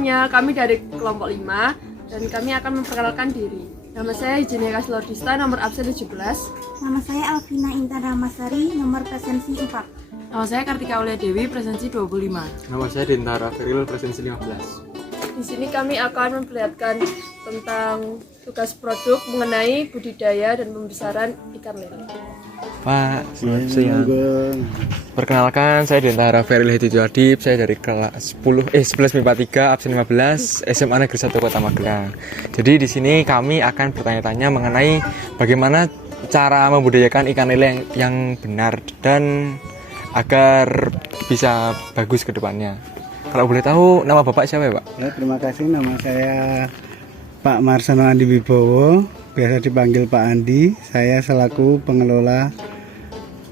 semuanya, kami dari kelompok 5 dan kami akan memperkenalkan diri. Nama saya Ijenia Kaslordista, nomor absen 17. Nama saya Alvina Intan Ramasari, nomor presensi 4. Nama saya Kartika Aulia Dewi, presensi 25. Nama saya Dentara Feril, presensi 15. Di sini kami akan memperlihatkan tentang tugas produk mengenai budidaya dan pembesaran ikan lele. Pak, selamat siang. Perkenalkan, saya Dentara Feril Hidayatudip, saya dari kelas 11 MIPA 3, absen 15, SMA Negeri 1 Kota Magelang. Jadi di sini kami akan bertanya-tanya mengenai bagaimana cara membudidayakan ikan lele yang benar dan agar bisa bagus ke depannya. Kalau boleh tahu, nama Bapak siapa ya, Pak? Ya, terima kasih. Nama saya Pak Marsono Andi Wibowo, biasa dipanggil Pak Andi. Saya selaku pengelola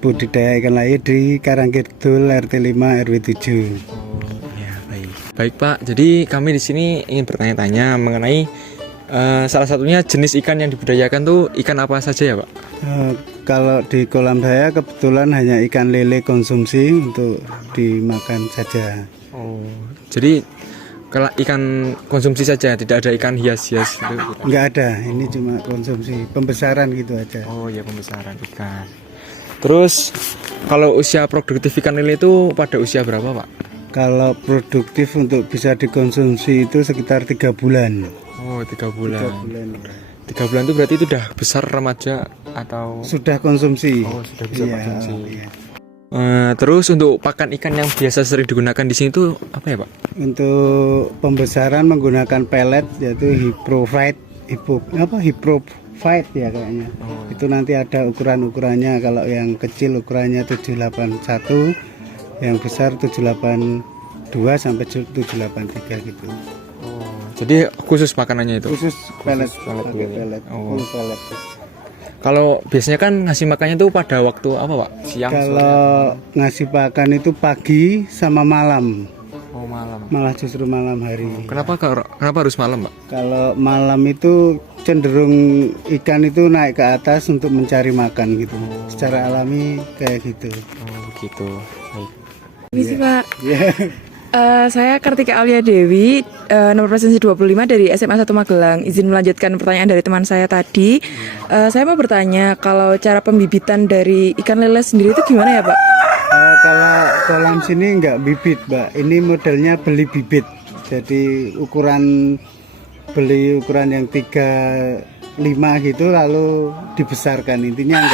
budidaya ikan lele di Karangkidul RT 5 RW 7. Oh, ya, baik. Baik, Pak. Jadi kami di sini ingin bertanya-tanya mengenai salah satunya jenis ikan yang dibudidayakan tuh ikan apa saja ya, Pak? Kalau di kolam saya kebetulan hanya ikan lele konsumsi untuk dimakan saja. Oh, jadi kalau ikan konsumsi saja, tidak ada ikan hias-hias gitu? Enggak ada, ini cuma konsumsi, pembesaran gitu aja. Oh ya, pembesaran ikan. Terus kalau usia produktif ikan lele itu pada usia berapa, Pak? Kalau produktif untuk bisa dikonsumsi itu sekitar 3 bulan. Oh, 3 bulan. 3 bulan. 3 bulan itu berarti itu udah besar remaja atau Sudah konsumsi. Oh, sudah bisa Iya, konsumsi. iya. Terus untuk pakan ikan yang biasa sering digunakan di sini tuh apa ya, Pak? Untuk pembesaran menggunakan pelet yaitu Hiprofite ya kayaknya. Oh. Itu nanti ada ukuran-ukurannya. Kalau yang kecil ukurannya 781, yang besar 782 sampai 783 gitu. Oh, jadi khusus makanannya itu? Khusus pelet, pelet. pelet, Oh. full pelet. Kalau biasanya kan ngasih makannya tuh pada waktu apa, Pak? Siang, Kalau ngasih pakan itu pagi sama malam, sore? Oh, malam. malah justru malam hari. Kenapa harus malam, Pak? Kalau malam itu cenderung ikan itu naik ke atas untuk mencari makan gitu. Secara alami kayak gitu. Oh, begitu. Baik. Misi Pak. Ya. Saya Kartika Aulia Dewi, nomor presensi 25 dari SMA 1 Magelang. Izin melanjutkan pertanyaan dari teman saya tadi. Saya mau bertanya, kalau cara pembibitan dari ikan lele sendiri itu gimana ya, Pak? Kalau kolam sini nggak bibit, Mbak. Ini modelnya beli bibit. Jadi beli ukuran yang 35 gitu lalu dibesarkan. Intinya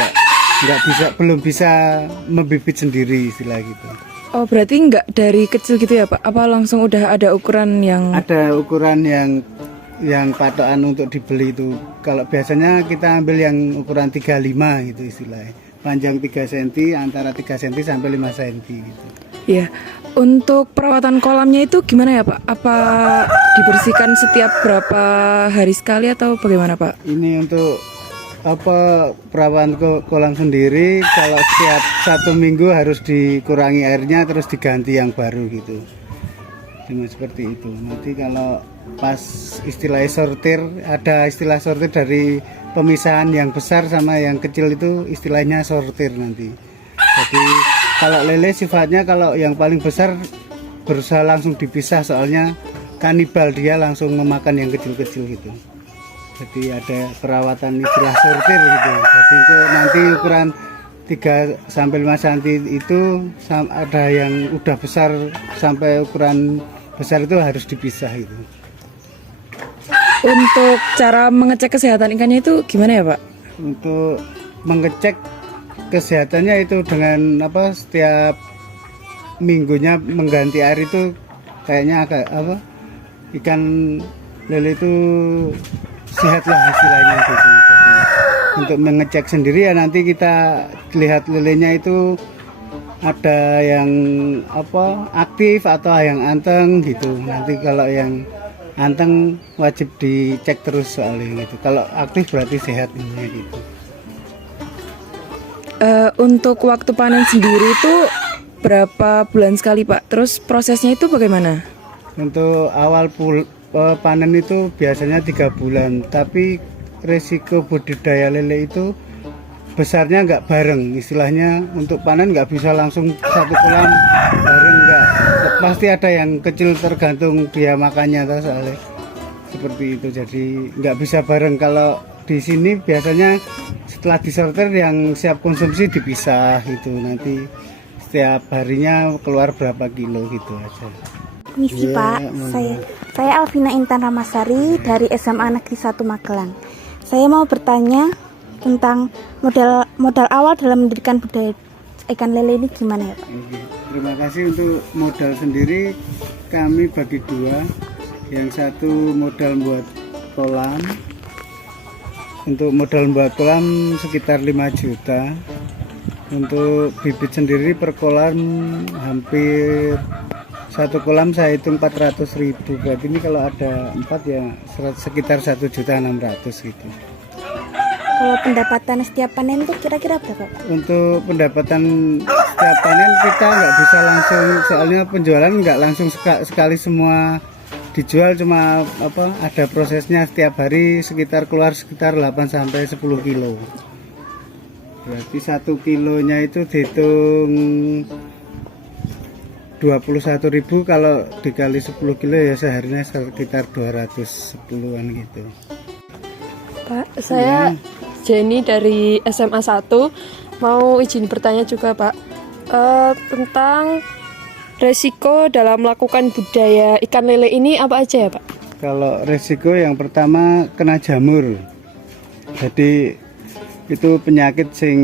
belum bisa membibit sendiri istilah gitu. Oh, berarti nggak dari kecil gitu ya, Pak? Apa langsung udah ada ukuran yang... Ada ukuran yang patokan untuk dibeli itu. Kalau biasanya kita ambil yang ukuran 35 gitu istilahnya. Panjang 3 cm, antara 3 cm sampai 5 cm gitu. Ya, untuk perawatan kolamnya itu gimana ya, Pak? Apa dibersihkan setiap berapa hari sekali atau bagaimana, Pak? Ini untuk perawatan kolam sendiri, kalau setiap 1 minggu harus dikurangi airnya terus diganti yang baru gitu. Cuma seperti itu. Nanti kalau pas istilah sortir, ada istilah sortir dari pemisahan yang besar sama yang kecil itu istilahnya sortir nanti. Jadi kalau lele sifatnya kalau yang paling besar berusaha langsung dipisah, soalnya kanibal, dia langsung memakan yang kecil-kecil gitu. Jadi ada perawatan istilah sortir gitu. Jadi itu nanti ukuran 3 sampai 5 cm itu ada yang udah besar sampai ukuran besar itu harus dipisah gitu. Untuk cara mengecek kesehatan ikannya itu gimana ya, Pak? Untuk mengecek kesehatannya itu dengan setiap minggunya mengganti air itu kayaknya agak ikan lele itu sehat lah istilahnya gitu. Jadi, untuk mengecek sendiri ya nanti kita lihat lelenya itu ada yang aktif atau yang anteng gitu. Nanti kalau yang anteng wajib dicek terus soalnya gitu. Kalau aktif berarti sehat ini gitu. Untuk waktu panen sendiri itu berapa bulan sekali, Pak? Terus prosesnya itu bagaimana? Untuk awal panen itu biasanya 3 bulan, tapi resiko budidaya lele itu besarnya nggak bareng, istilahnya untuk panen nggak bisa langsung satu kolam bareng, nggak, pasti ada yang kecil tergantung dia makannya soalnya seperti itu, jadi nggak bisa bareng. Kalau di sini biasanya setelah disortir yang siap konsumsi dipisah gitu, nanti setiap harinya keluar berapa kilo gitu aja. Misi Iya, Pak, saya Alvina Intan Ramasari dari SMA Negeri 1 Magelang. Saya mau bertanya tentang modal awal dalam mendirikan budaya ikan lele ini gimana ya Pak? Oke. Terima kasih. Untuk modal sendiri kami bagi dua. Yang satu modal buat kolam. Untuk modal buat kolam sekitar 5 juta. Untuk bibit sendiri per kolam hampir satu kolam saya hitung 400.000. Berarti ini kalau ada 4 ya sekitar 1.600.000 gitu. Kalau pendapatan setiap panen itu kira-kira berapa Pak? Untuk pendapatan setiap panen kita nggak bisa langsung, soalnya penjualan nggak langsung sekali semua dijual, cuma ada prosesnya, setiap hari keluar sekitar 8 sampai 10 kilo. Berarti 1 kilonya itu dihitung 21.000, kalau dikali 10 kilo ya seharinya sekitar 210-an gitu. Pak, saya Jenny dari SMA 1 mau izin bertanya juga Pak, tentang resiko dalam melakukan budaya ikan lele ini apa aja ya Pak? Kalau resiko yang pertama kena jamur, jadi itu penyakit sing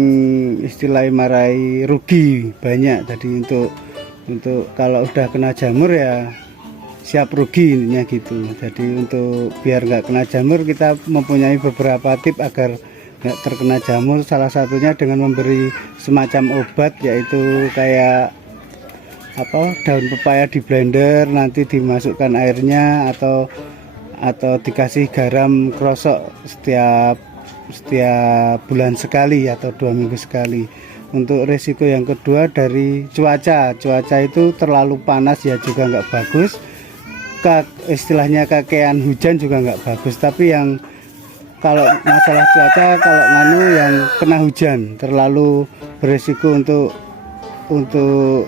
istilahnya marai rugi banyak. Jadi untuk kalau udah kena jamur ya siap rugi intinya gitu. Jadi untuk biar nggak kena jamur kita mempunyai beberapa tips agar nggak terkena jamur. Salah satunya dengan memberi semacam obat, yaitu kayak daun pepaya di blender, nanti dimasukkan airnya atau dikasih garam krosok setiap bulan sekali atau 2 minggu sekali. Untuk resiko yang kedua dari cuaca itu terlalu panas ya juga nggak bagus. Istilahnya kakean hujan juga nggak bagus. Tapi yang kalau masalah cuaca, kalau yang kena hujan terlalu beresiko untuk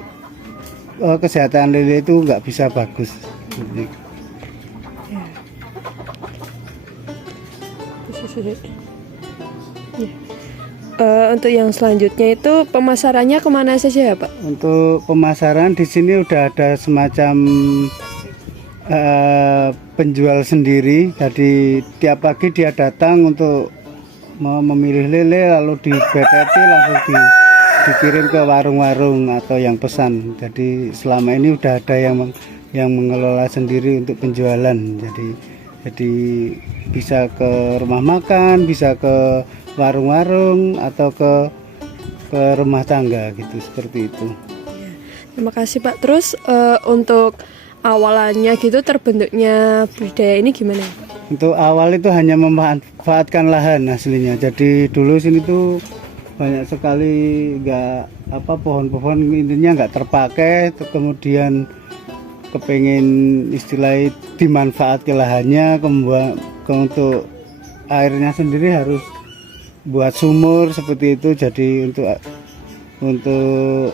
kesehatan lele itu nggak bisa bagus. Untuk yang selanjutnya itu pemasarannya kemana saja ya Pak? Untuk pemasaran di sini udah ada semacam penjual sendiri. Jadi tiap pagi dia datang untuk mau memilih lele, lalu dibeteti langsung dikirim ke warung-warung atau yang pesan. Jadi selama ini udah ada yang mengelola sendiri untuk penjualan. Jadi bisa ke rumah makan, bisa ke warung-warung atau ke rumah tangga gitu, seperti itu. Terima kasih Pak. Terus untuk awalannya gitu terbentuknya budaya ini gimana? Untuk awal itu hanya memanfaatkan lahan aslinya. Jadi dulu sini tuh banyak sekali pohon-pohon intinya nggak terpakai, kemudian kepengen istilah dimanfaatkan lahannya, untuk airnya sendiri harus buat sumur seperti itu. Jadi untuk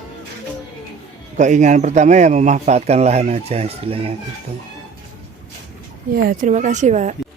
keinginan pertama ya memanfaatkan lahan aja istilahnya gitu. Ya, terima kasih Pak.